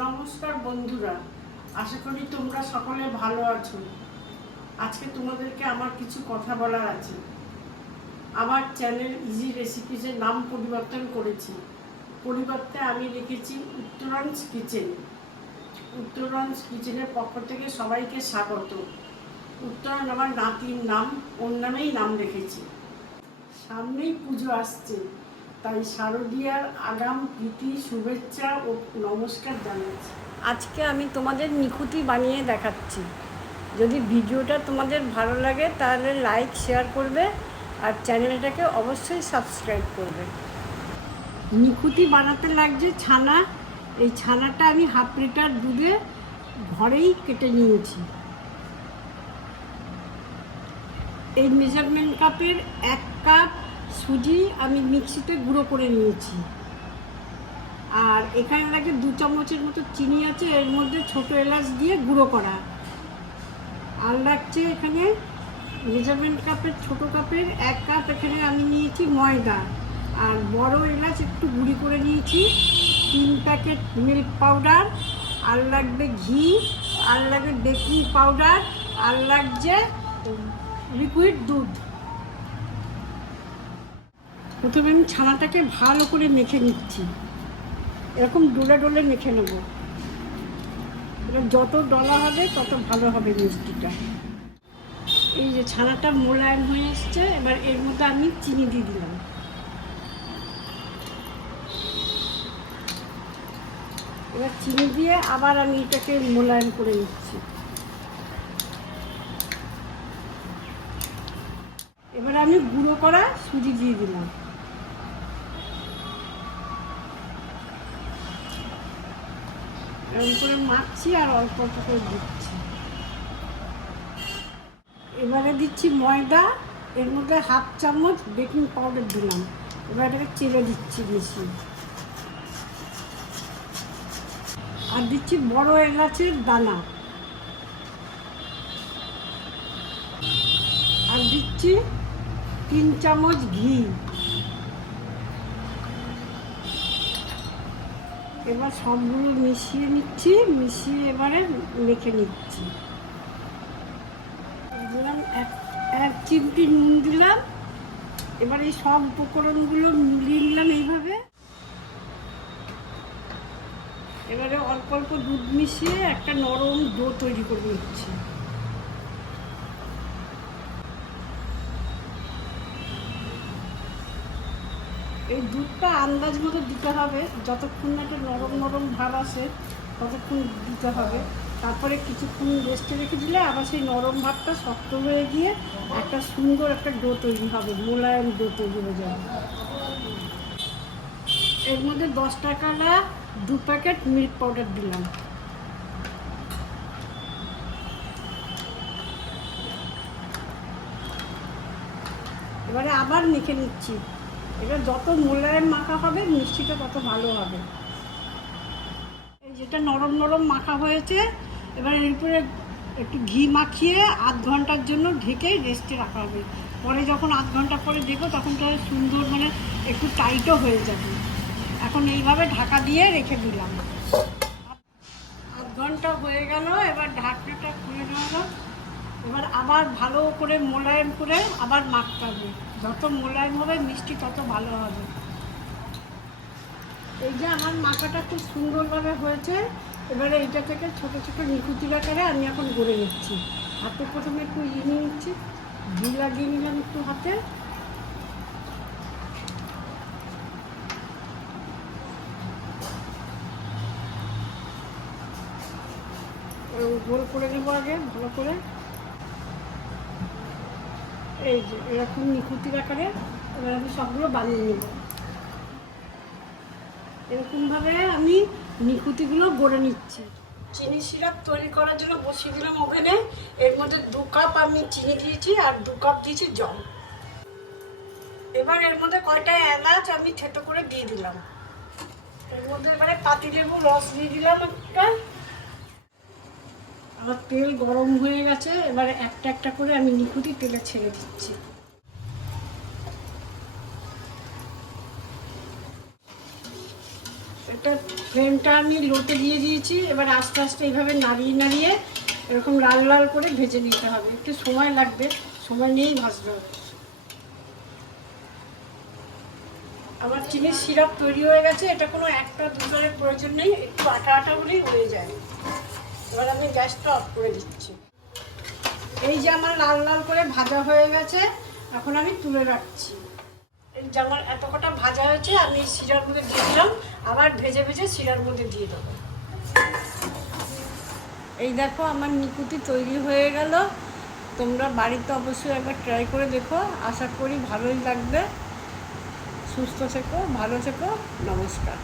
নমস্কার বন্ধুরা, আশা করি তোমরা সকলে ভালো আছো। আজকে তোমাদেরকে আমার কিছু কথা বলার আছে। আমার চ্যানেল ইজি রেসিপিসের নাম পরিবর্তন করেছি। পরিবর্তে আমি লিখেছি উত্তরণ কিচেন। উত্তরণ কিচেনের পক্ষ থেকে সবাইকে স্বাগত। উত্তরণ আমার নাতির নাম, ওর নামেই নাম রেখেছি। সামনেই পুজো আসছে, তাই শারদীয়ার আগাম প্রীতি, শুভেচ্ছা ও নমস্কার জানাচ্ছি। আজকে আমি তোমাদের নিকুতি বানিয়ে দেখাচ্ছি। যদি ভিডিওটা তোমাদের ভালো লাগে তাহলে লাইক শেয়ার করবে আর চ্যানেলটাকে অবশ্যই সাবস্ক্রাইব করবে। নিকুতি বানাতে লাগছে ছানা। এই ছানাটা আমি হাফ লিটার দুধে ঘরেই কেটে নিয়েছি। এই মেজারমেন্ট কাপের 1 কাপ সুজি আমি মিক্সিতে গুঁড়ো করে নিয়েছি। আর এখানে লাগে 2 চামচের মতো চিনি আছে, এর মধ্যে ছোটো এলাচ দিয়ে গুঁড়ো করা। আর লাগছে এখানে মেজারমেন্ট কাপের ছোটো কাপের 1 কাপ এখানে আমি নিয়েছি ময়দা। আর বড় এলাচ একটু গুঁড়ি করে নিয়েছি। 3 প্যাকেট মিল্ক পাউডার। আর লাগবে ঘি, আর লাগবে বেকিং পাউডার, আর লাগছে লিকুইড দুধ। প্রথমে আমি ছানাটাকে ভালো করে মেখে নিচ্ছি। এরকম ডোলে ডোলে মেখে নেব। এবার যত ডলা হবে তত ভালো হবে মিষ্টিটা। এই যে ছানাটা মোলায়েম হয়ে এসছে, এবার এর মধ্যে আমি চিনি দিয়ে দিলাম। এবার চিনি দিয়ে আবার আমি এটাকে মোলায়েম করে নিচ্ছি। এবার আমি গুঁড়ো করা সুজি দিয়ে দিলাম। এরকম করে মাখছি আর অল্প অল্প করে দিচ্ছি। এবারে দিচ্ছি ময়দা, এর মধ্যে 1/2 চামচ বেকিং পাউডার দিলাম। এবার এটাকে চেলে দিচ্ছি বেশি। আর দিচ্ছি বড় এলাচের দানা। আর দিচ্ছি 3 চামচ ঘি। এবার সবগুলো মিশিয়ে নিচ্ছি, মিশিয়ে এবারে মেখে নিচ্ছি। দিলাম 1 চিমটি নুন দিলাম। এবার এই সব উপকরণগুলো মিলিয়ে নিলাম এইভাবে। এবারে অল্প অল্প দুধ মিশিয়ে একটা নরম ডো তৈরি করে নিচ্ছি। এই দুধটা আন্দাজ মতো দিতে হবে, যতক্ষণ না একটা নরম নরম ভাব আসে ততক্ষণ দিতে হবে। তারপরে কিছুক্ষণ রেস্টে রেখে দিলে আবার সেই নরম ভাবটা শক্ত হয়ে গিয়ে একটা সুন্দর একটা ডো তৈরি হবে, মোলায়েম ডো তৈরি হয়ে যাবে। এর মধ্যে 10 টাকাটা 2 প্যাকেট মিল্ক পাউডার দিলাম। এবারে আবার মেখে নিচ্ছি। এটা যত মোলায়েম মাখা হবে মিষ্টিটা তত ভালো হবে। এই যেটা নরম নরম মাখা হয়েছে, এবার এরপরে একটু ঘি মাখিয়ে 1/2 ঘন্টার জন্য ঢেকে রেস্টে রাখা হবে। পরে যখন 1/2 ঘন্টা পরে দেখো তখন তো সুন্দর একটু টাইটও হয়ে যাবে। এখন এইভাবে ঢাকা দিয়ে রেখে দিলাম। 1/2 ঘন্টা হয়ে গেল, এবার ঢাকনাটা খুলে নেওয়া। এবার আবার ভালো করে মোলায়েম করে আবার মাখতে হবে। যত মোলায়েম হবে মিষ্টি তত ভালো হবে। এই যে আমার মাখাটা খুব সুন্দরভাবে হয়েছে। এবারে এইটা থেকে ছোটো ছোটো নিকুতির আকারে আমি এখন গড়ে নিচ্ছি। হাতে প্রথমে একটু নিয়ে নিচ্ছি, ঘি লাগিয়ে নিলাম একটু হাতে। গোল করে নেবো আগে ভালো করে। এই যে এরকম নিকুতির আকারে এবার আমি সবগুলো বানিয়ে নেব। এরকমভাবে আমি নিকুতিগুলো গড়ে নিচ্ছি। চিনি সিরাপ তৈরি করার জন্য বসিয়ে দিলাম ওভেনে। এর মধ্যে 2 কাপ আমি চিনি দিয়েছি আর 2 কাপ দিয়েছি জল। এবার এর মধ্যে কয়টা এলাচ আমি থেতো করে দিয়ে দিলাম। এর মধ্যে এবারে পাতিলেবু রস দিয়ে দিলাম একটা। আবার তেল গরম হয়ে গেছে, এবারে একটা একটা করে আমি নিকুতি তেলে ছেড়ে দিচ্ছি। এটা ফ্লেমটা আমি লোতে দিয়ে দিয়েছি। এবার আস্তে আস্তে এইভাবে নাড়িয়ে নাড়িয়ে এরকম লাল লাল করে ভেজে নিতে হবে। একটু সময় লাগবে, সময় নিয়েই ভাজতে হবে। আমার চিনির সিরাপ তৈরি হয়ে গেছে। এটা কোনো একটা দুজনের প্রয়োজন নেই, একটু আটা আটা হলেই হয়ে যায়। এবার আমি গ্যাসটা অফ করে দিচ্ছি। এই যে আমার লাল লাল করে ভাজা হয়ে গেছে, এখন আমি তুলে রাখছি। এই যে আমার এত কটা ভাজা হয়েছে, আমি শিরার মধ্যে দিয়ে দিলাম। আবার ভেজে ভেজে শিরার মধ্যে দিয়ে দেবো। এই দেখো আমার নিকুতি তৈরি হয়ে গেল। তোমরা বাড়িতে অবশ্যই একবার ট্রাই করে দেখো, আশা করি ভালোই লাগবে। সুস্থ থেকো, ভালো থেকো, নমস্কার।